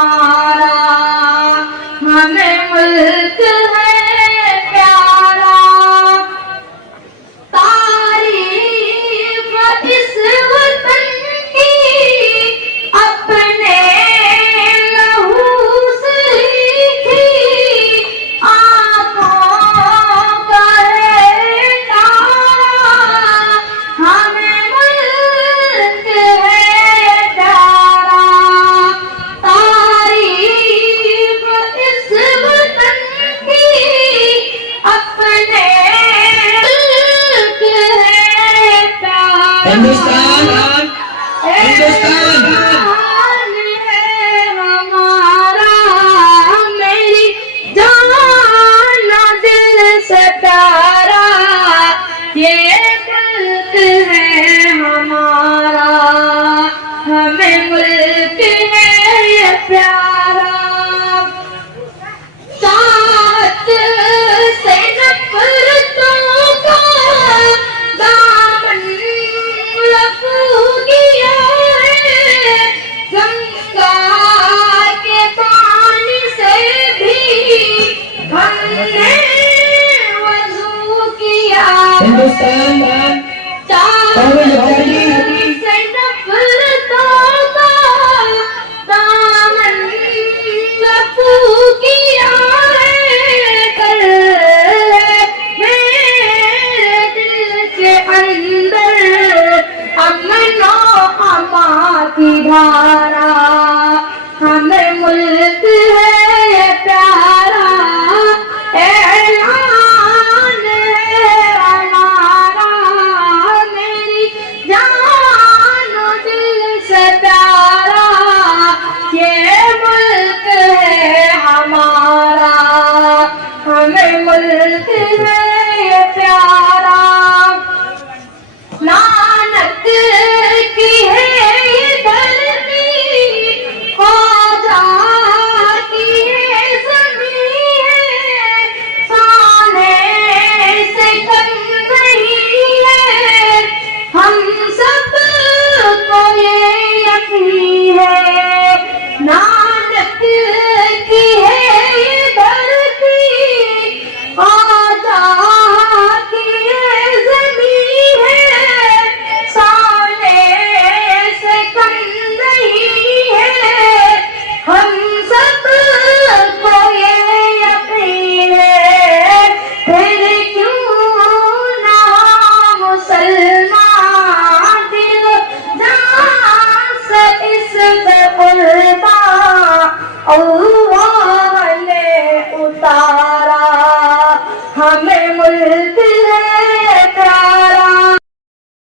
हमारा, हमें मुल्क है प्यारा। तारीफ इस वतन की अपने लहू से लिखी, आंखों का है तारा, हमें मुल्क है प्यारा। तारीफ इस वतन की अपने मुल्क है प्यारा। हिंदुस्तान हिंदुस्तान जान है हमारा, मेरी जान दिल से प्यारा, ये मुल्क है हमारा, हमें मुल्क है ये प्यारा। साथ से नफरतों का दामन रफू किया है, गंगा के पानी से भी हमने वज़ू किया है। हिंदुस्तान से नफरतों का दामन रफू किया है, कर मेरे दिल के अंदर अमन और अमा की धारा।